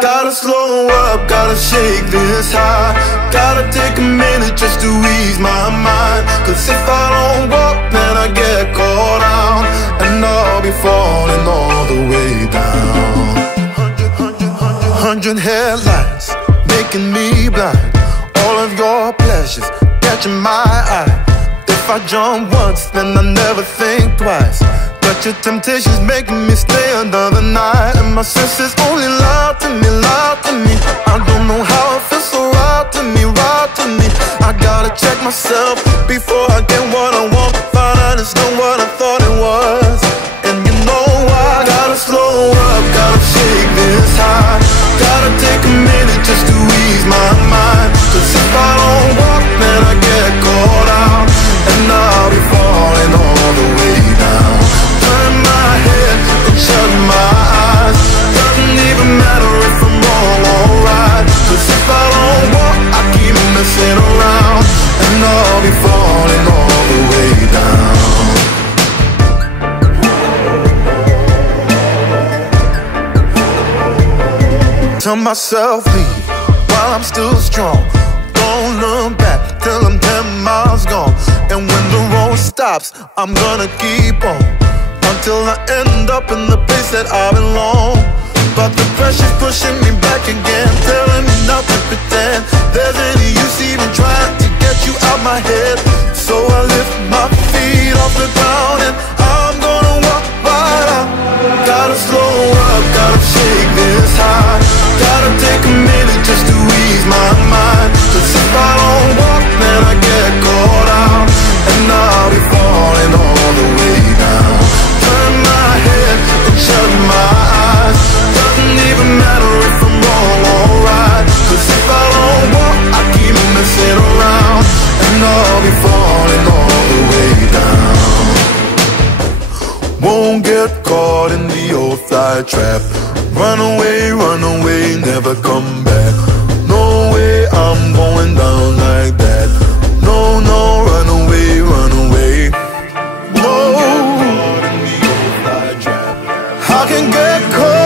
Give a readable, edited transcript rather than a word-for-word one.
Gotta slow up, gotta shake this high. Gotta take a minute just to ease my mind. Cause if I don't walk, then I get caught out, and I'll be falling all the way down. 100 headlights making me blind. All of your pleasures catching my eye. If I jump once, then I never think twice. But your temptation's making me stay another night, and my senses only lie to me, lie to me. I don't know how it feels so right to me, right to me. I gotta check myself before I get what I want. Find out it's not what I thought it was. And you know I gotta slow up, gotta shake this high. Gotta take a minute just to ease my mind. Cause if I don't walk, then I get caught out, and I'll be falling all the way down. Turn my head and shut my eyes. Doesn't even matter if I'm wrong or right. Cause if I don't walk, I keep messing around, and I'll be falling all the way down. Tell myself leave while I'm still strong. Don't look back till I'm 10 miles gone. And when the road stops, I'm gonna keep on until I end up in the place that I belong. But the pressure's pushing me back again, telling me not to pretend there's any use even trying to get you out my head. So I lift my feet off the ground, and I'm gonna walk right out. Gotta slow up, gotta shake this high. Gotta take a minute just to ease my mind. Cause if I don't walk, then I get caught out, and I'll be falling all the way down. Turn my head and shut my eyes. Doesn't even matter if I'm wrong or right. Cause if I don't walk, I keep messing around, and I'll be falling all the way down. Won't get caught in the old fly trap. Run away, never come back. No way I'm going down like that. No, no, run away, run away. No, I can get caught.